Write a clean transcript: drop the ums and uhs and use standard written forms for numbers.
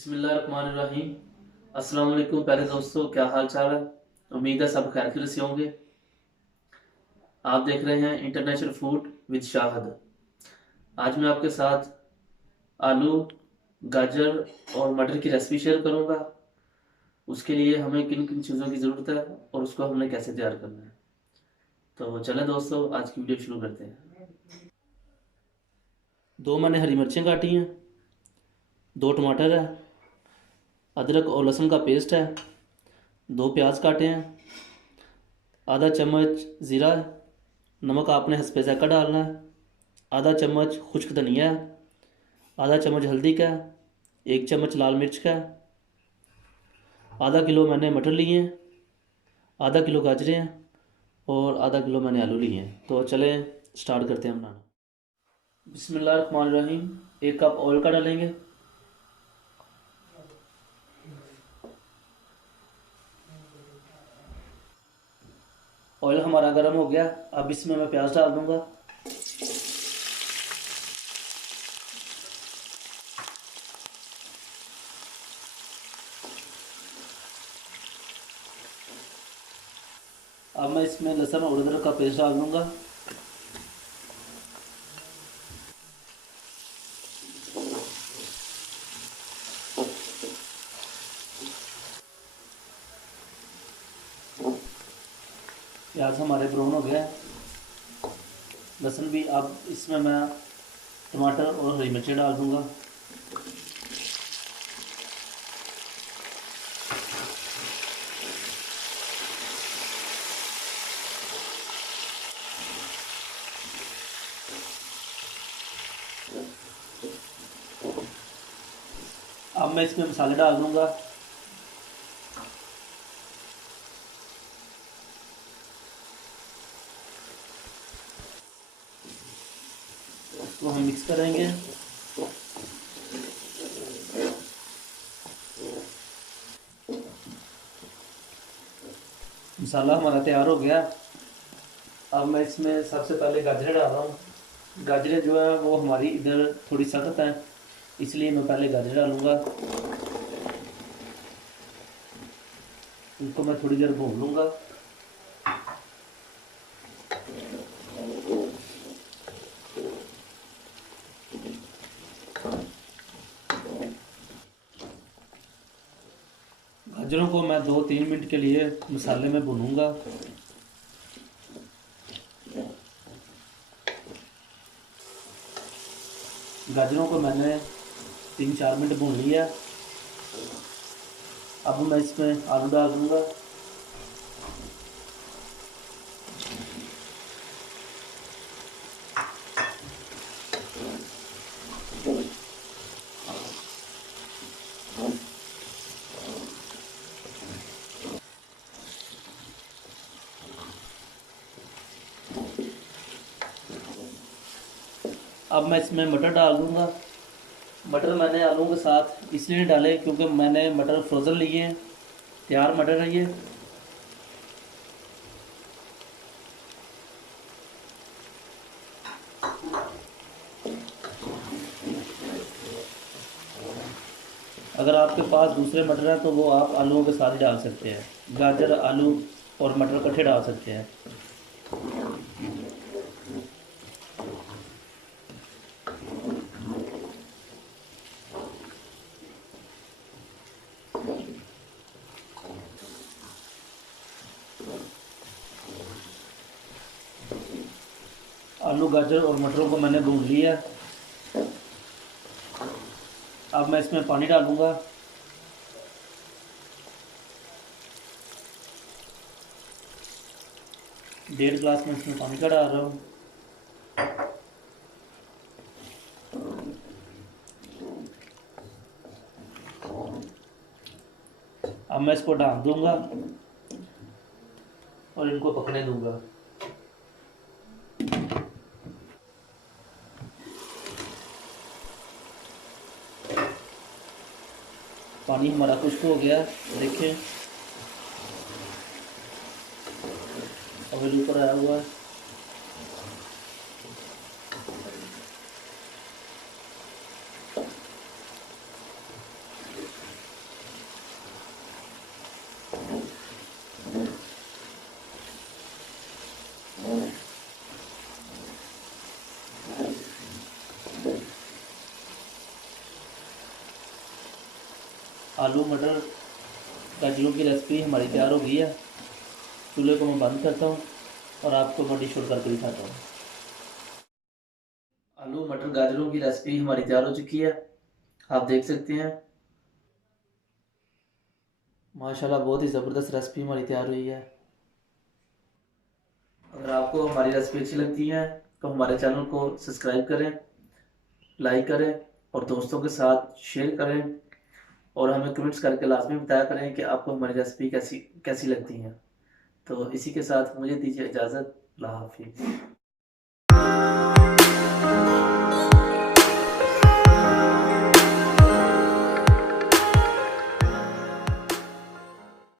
बिस्मिल्लाहिर्रहमानिर्रहीम। अस्सलाम वालेकुम प्यारे दोस्तों, क्या हाल चाल है। उम्मीद है सब खैर से होंगे। आप देख रहे हैं इंटरनेशनल फूड विद शाहद। आज मैं आपके साथ आलू, गाजर और मटर की रेसिपी शेयर करूंगा। उसके लिए हमें किन किन चीज़ों की ज़रूरत है और उसको हमने कैसे तैयार करना है। तो चलें दोस्तों, आज की वीडियो शुरू करते हैं। दो मैंने हरी मिर्चें काटी हैं, दो टमाटर है, अदरक और लहसुन का पेस्ट है, दो प्याज काटे हैं, आधा चम्मच ज़ीरा, नमक आपने हस्बे ज़ायक़ा डालना है, आधा चम्मच खुश्क धनिया है, आधा चम्मच हल्दी का, एक चम्मच लाल मिर्च का, आधा किलो मैंने मटर लिए हैं, आधा किलो गाजरें हैं और आधा किलो मैंने आलू लिए हैं। तो चलें स्टार्ट करते हैं बनाना। बिस्मिल्लाहिर्रहमानिर्रहीम। एक कप ऑयल का डालेंगे। ऑयल हमारा गर्म हो गया, अब इसमें मैं प्याज डाल दूंगा। अब मैं इसमें लहसुन और अदरक का पेस्ट डाल दूंगा। प्याज हमारे ब्राउन हो गया है। लहसुन भी, अब इसमें मैं टमाटर और हरी मिर्ची डाल दूंगा। अब मैं इसमें मसाले डाल दूंगा। तो हम मिक्स करेंगे। मसाला हमारा तैयार हो गया। अब मैं इसमें सबसे पहले गाजरें डाल रहा हूँ। गाजरें जो है वो हमारी इधर थोड़ी सख्त हैं, इसलिए मैं पहले गाजर डालूँगा। इनको मैं थोड़ी देर भून लूँगा। गाजरों को मैं 2-3 मिनट के लिए मसाले में भूनूंगा। गाजरों को मैंने 3-4 मिनट भून लिया। अब मैं इसमें आलू डाल दूंगा। अब मैं इसमें मटर डाल दूंगा। मटर मैंने आलू के साथ इसलिए नहीं डाले क्योंकि मैंने मटर फ्रोज़न लिए हैं, तैयार मटर है ये। अगर आपके पास दूसरे मटर हैं तो वो आप आलूओं के साथ ही डाल सकते हैं। गाजर, आलू और मटर इकट्ठे डाल सकते हैं। आलू, गाजर और मटरों को मैंने भून लिया। अब मैं इसमें पानी डालूंगा। डेढ़ गिलास में इसमें पानी का डाल रहा हूँ। अब मैं इसको ढाँप दूंगा और इनको पकने दूंगा। पानी हमारा खुश्क हो गया, देखें ऑयल ऊपर आया हुआ है। आलू मटर गाजरों की रेसिपी हमारी तैयार हो गई है। चूल्हे को मैं बंद करता हूँ और आपको मैं डिश आउट करके दिखाता हूँ। आलू मटर गाजरों की रेसिपी हमारी तैयार हो चुकी है, आप देख सकते हैं। माशाल्लाह बहुत ही ज़बरदस्त रेसिपी हमारी तैयार हुई है। अगर आपको हमारी रेसिपी अच्छी लगती है तो हमारे चैनल को सब्सक्राइब करें, लाइक करें और दोस्तों के साथ शेयर करें और हमें कमेंट्स करके लाजमी बताया करें कि आपको हमारी रेसिपी कैसी कैसी लगती हैं। तो इसी के साथ मुझे दीजिए इजाज़त। अल्लाह हाफिज़।